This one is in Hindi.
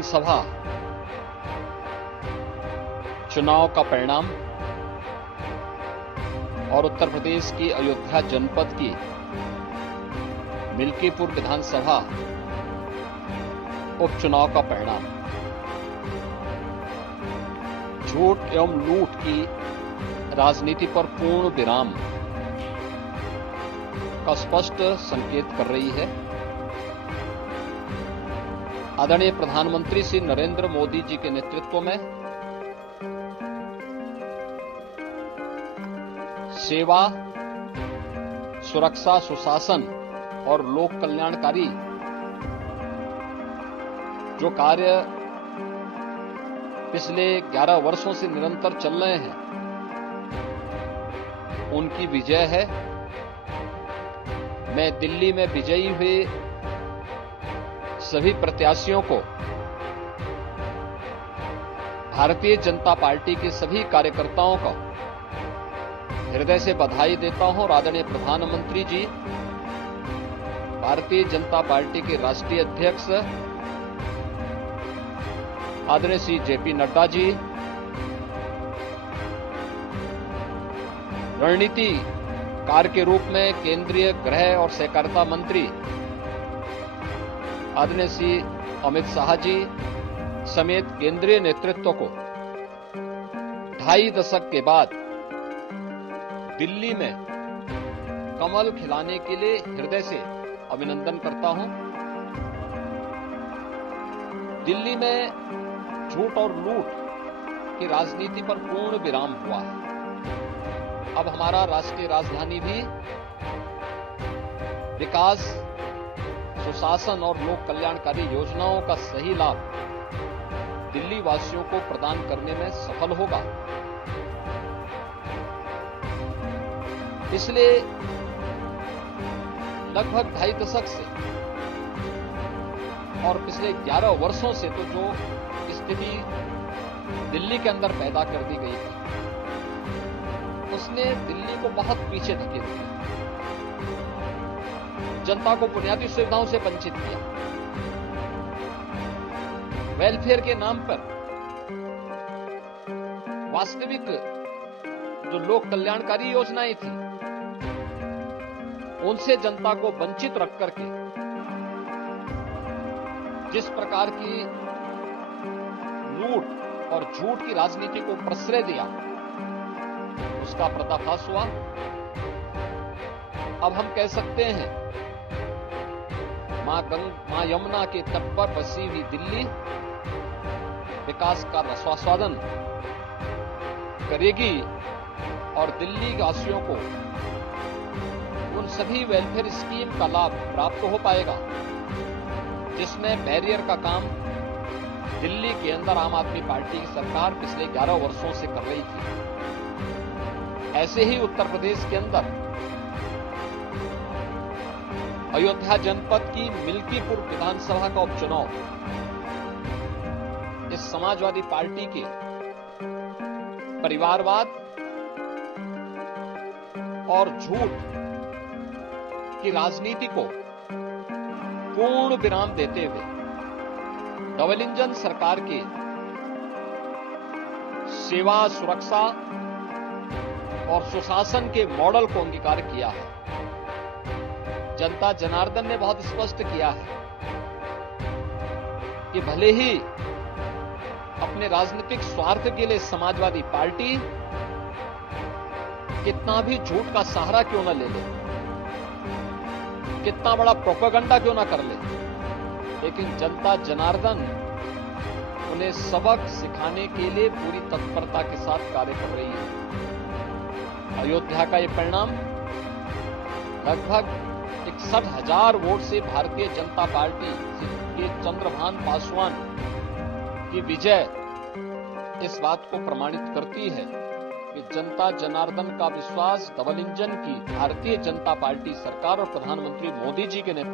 विधानसभा चुनाव का परिणाम और उत्तर प्रदेश की अयोध्या जनपद की मिल्कीपुर विधानसभा उपचुनाव का परिणाम झूठ एवं लूट की राजनीति पर पूर्ण विराम का स्पष्ट संकेत कर रही है। आदरणीय प्रधानमंत्री श्री नरेंद्र मोदी जी के नेतृत्व में सेवा, सुरक्षा, सुशासन और लोक कल्याणकारी जो कार्य पिछले 11 वर्षों से निरंतर चल रहे हैं, उनकी विजय है। मैं दिल्ली में विजयी हुए सभी प्रत्याशियों को, भारतीय जनता पार्टी के सभी कार्यकर्ताओं को हृदय से बधाई देता हूं और आदरणीय प्रधानमंत्री जी, भारतीय जनता पार्टी के राष्ट्रीय अध्यक्ष आदरणीय श्री जेपी नड्डा जी, रणनीतिकार के रूप में केंद्रीय गृह और सहकारिता मंत्री आदरणीय श्री अमित शाह जी समेत केंद्रीय नेतृत्व को 2.5 दशक के बाद दिल्ली में कमल खिलाने के लिए हृदय से अभिनंदन करता हूं। दिल्ली में झूठ और लूट की राजनीति पर पूर्ण विराम हुआ है। अब हमारा राष्ट्रीय राजधानी भी विकास, सुशासन और लोक कल्याणकारी योजनाओं का सही लाभ दिल्ली वासियों को प्रदान करने में सफल होगा। इसलिए लगभग 2.5 दशक से और पिछले 11 वर्षों से तो जो स्थिति दिल्ली के अंदर पैदा कर दी गई थी, उसने दिल्ली को बहुत पीछे धकेल दिया, जनता को बुनियादी सुविधाओं से वंचित किया। वेलफेयर के नाम पर वास्तविक जो लोक कल्याणकारी योजनाएं थी, उनसे जनता को वंचित रख करके जिस प्रकार की लूट और झूठ की राजनीति को प्रश्रय दिया, उसका पर्दाफाश हुआ। अब हम कह सकते हैं मां यमुना के तट पर बसी हुई दिल्ली विकास का रसास्वादन करेगी और दिल्ली वासियों को उन सभी वेलफेयर स्कीम का लाभ प्राप्त हो पाएगा जिसमें बैरियर का काम दिल्ली के अंदर आम आदमी पार्टी की सरकार पिछले 11 वर्षों से कर रही थी। ऐसे ही उत्तर प्रदेश के अंदर अयोध्या जनपद की मिल्कीपुर विधानसभा का उपचुनाव इस समाजवादी पार्टी के परिवारवाद और झूठ की राजनीति को पूर्ण विराम देते हुए डबल इंजन सरकार के सेवा, सुरक्षा और सुशासन के मॉडल को अंगीकार किया है। जनता जनार्दन ने बहुत स्पष्ट किया है कि भले ही अपने राजनीतिक स्वार्थ के लिए समाजवादी पार्टी कितना भी झूठ का सहारा क्यों न ले ले, कितना बड़ा प्रोपेगेंडा क्यों ना कर ले, लेकिन जनता जनार्दन उन्हें सबक सिखाने के लिए पूरी तत्परता के साथ कार्य कर रही है। अयोध्या का ये परिणाम लगभग 61,000 वोट से भारतीय जनता पार्टी के चंद्रभान पासवान की विजय इस बात को प्रमाणित करती है कि जनता जनार्दन का विश्वास डबल इंजन की भारतीय जनता पार्टी सरकार और प्रधानमंत्री मोदी जी के नेतृत्व